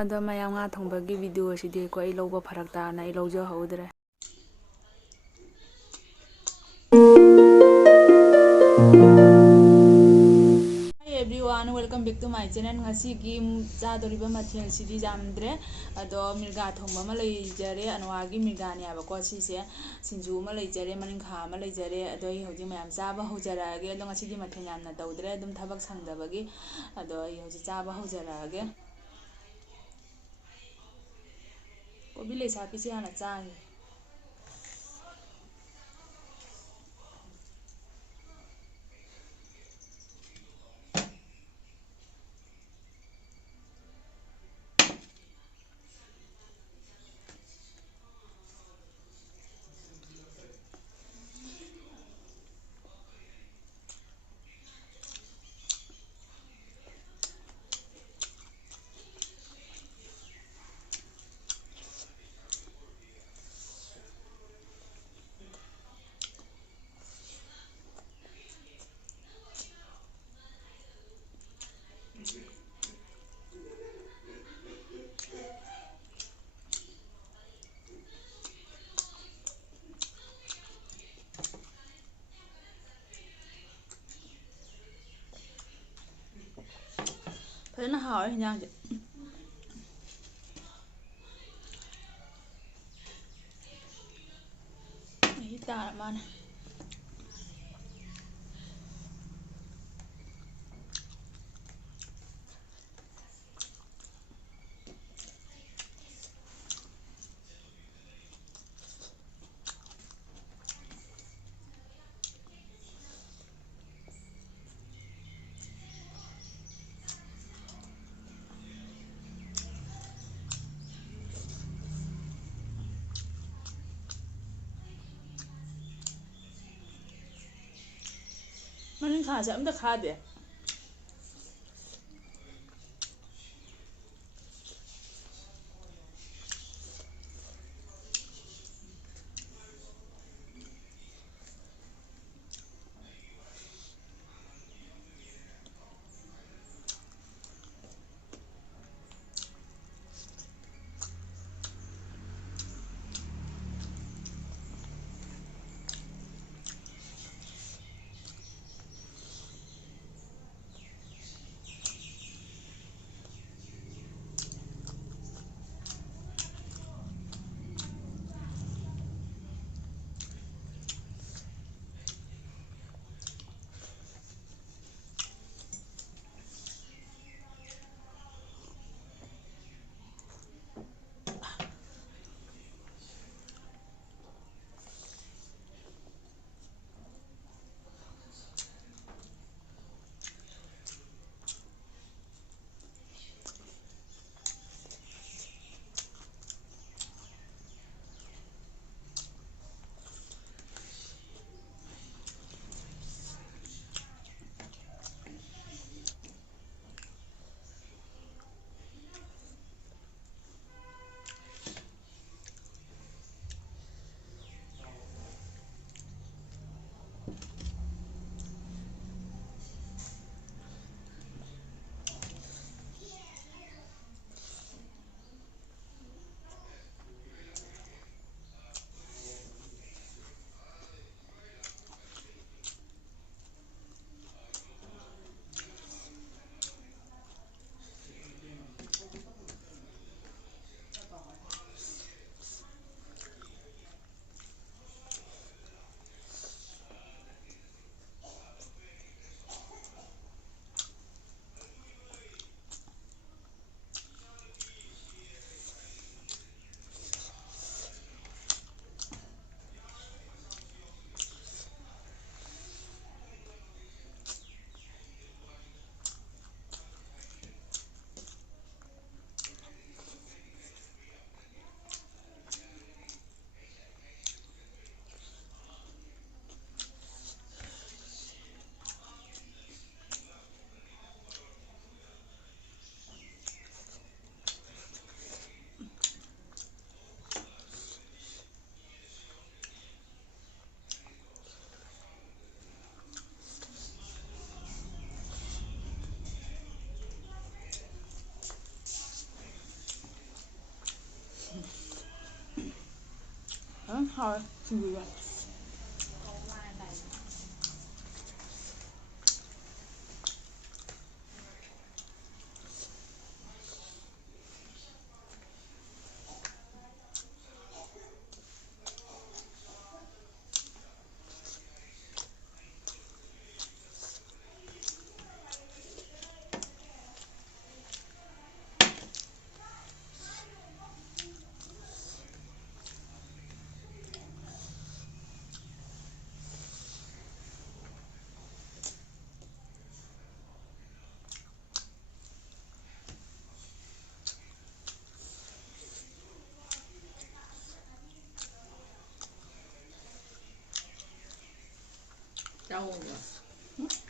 ꯑꯗꯣ ꯃꯌꯥꯝ ꯉꯥ ꯊꯣꯡꯕꯒꯤ ꯚꯤꯗꯤꯑꯣꯁꯤꯗꯤꯀꯣ ꯑꯩ ꯂꯧꯕ ꯐꯔꯛ ꯇꯥꯅ ꯑꯩ ꯂꯧꯖꯍꯧꯗ꯭ꯔꯦ. Everyone, welcome back to my channel. Ngasigi chadoriba mathel sidi jamdre ado mirga thongba ma leijare anwagi mirgani abako sise sinju ma leijare maningkha ma leijare ado I hoji mayam chaba hojarage ado ngasigi mathel yamna tawdre adum thabak sangdabagi ado I hoji chaba hojarage kobi le sapi si hana chagi fazana hawe hinjang hi tar mana maningkha se amta khade ꯍꯥꯎꯋꯦ ꯁꯤꯡꯖꯨꯒ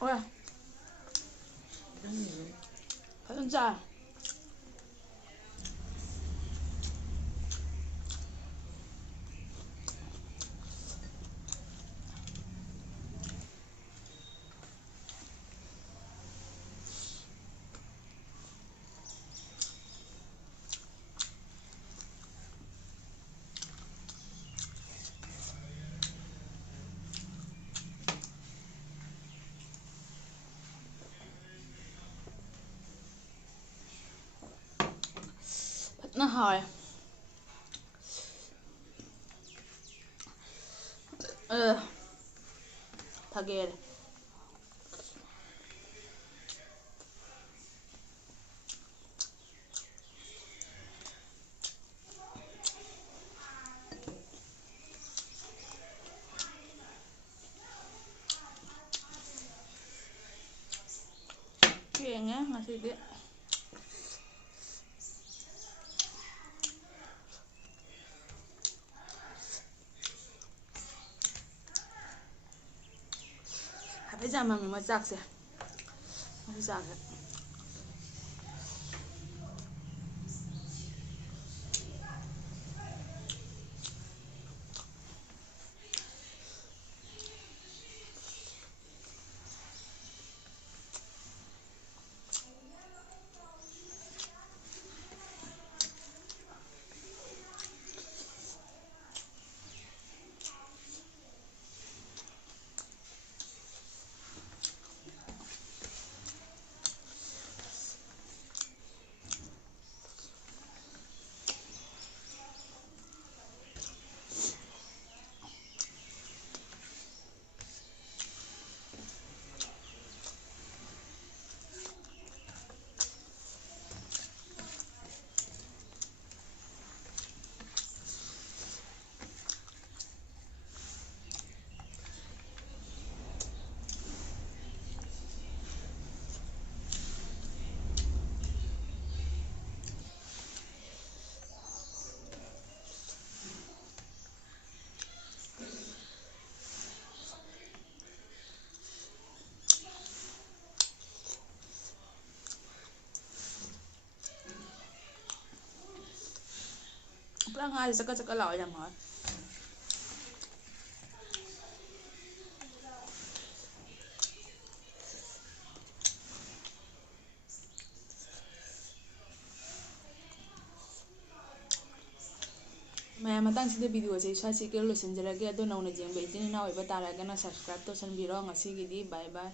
ꯍꯣꯏ ꯐꯖꯅ ꯆꯥꯔꯦ ꯐꯖꯅ ꯍꯥꯎꯋꯦ ꯊꯒꯦꯔꯦ ꯊꯦꯡꯉꯦ ꯉꯁꯤꯗꯤ ꯍꯥꯏꯐꯦꯠ ꯌꯥꯝꯃꯝꯃꯦ ꯆꯥꯛꯁꯦ ꯉꯁꯤ ꯆꯥꯛꯁꯦ ꯄꯨꯔꯥ ꯉꯥꯁꯦ ꯆꯀꯠ ꯆꯀꯠ ꯂꯥꯎꯋꯦ ꯌꯥꯝ ꯍꯥꯎꯋꯦ ꯃꯌꯥꯝ ꯃꯇꯥꯡꯁꯤꯗ ꯚꯤꯗꯤꯑꯣꯁꯦ ꯁ꯭ꯋꯥꯏꯁꯤꯒ ꯂꯣꯏꯁꯤꯟꯖꯔꯒꯦ ꯑꯗꯣ ꯅꯧꯅ ꯌꯦꯡꯕ ꯏꯆꯤꯟ ꯏꯅꯥꯎ ꯑꯣꯏꯕ ꯇꯥꯔꯒꯅ ꯁꯕꯁꯀ꯭ꯔꯥꯏꯕ ꯇꯧꯁꯟꯕꯤꯔꯣ ꯉꯁꯤꯒꯤꯗꯤ ꯕꯥꯏ ꯕꯥꯏ